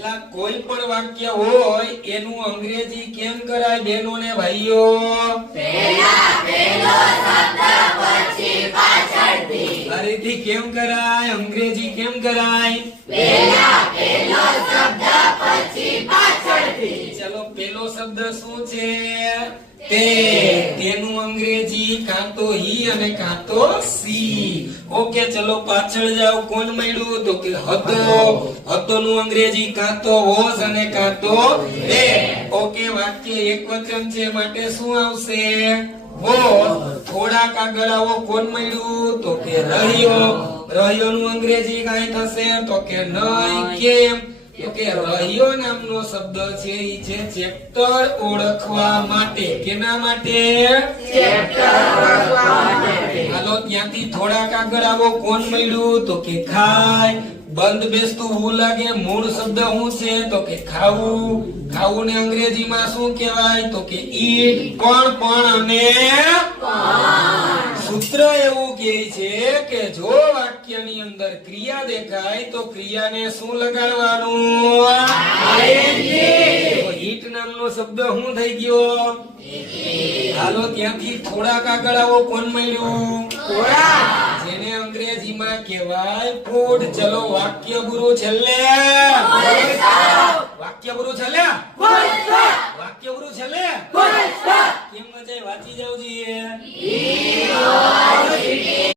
એલા કોઈ પણ વાક્ય હોય એનું અંગ્રેજી કેમ કરાય બહેનો ને ભાઈઓ ફરીથી કેમ કરાય? અંગ્રેજી કેમ કરાય? ચલો પેલો શબ્દ શું છે? તે. તેનું અંગ્રેજી કાં તો હી અને કાં તો સી. ઓકે, ચલો પાછળ જાવ કોણ મળ્યું? તો કે હતો હતો નું અંગ્રેજી કાં તો વોઝ અને કાં તો. એ ઓકે, વાક્ય એક છે. માટે શું આવશે? વોઝ થોડાક આગળ આવો. કોણ મળ્યું? તો કે રહ્યો. રહ્યો નું અંગ્રેજી કાંઈ થશે? તો કે નહીં કેમ? કે રહ્યો નામનો શબ્દ છે ઈ છે ચેપ્ટર ઓળખવા માટે. કેના માટે? હાલો ત્યાંથી થોડાક આગળ આવો કોણ મળ્યું તો કે ખાય. બંધ બેસતું હું લાગે મૂળ શબ્દ શું છે તો કે ખાવું. ખાવું ને અંગ્રેજીમાં શું કહેવાય? તો કે ઈટ પણ પણ અને મિશ્ર એવું કહે છે કે જો વાક્યની અંદર ક્રિયા દેખાય તો ક્રિયાને શું લગાડવાનું? શબ્દ શું થઈ ગયો? હાલો ત્યાંથી થોડાક આગળ આવો કોણ મળ્યો. જેને અંગ્રેજીમાં કહેવાય ફૂડ ચલો વાક્ય ગુરુ છેલ્લે? વાક્ય ગુરુ છેલ્લે? વાક્ય ગુરુ છેલ્લે નિમ્ન જય વાંચી જાવજી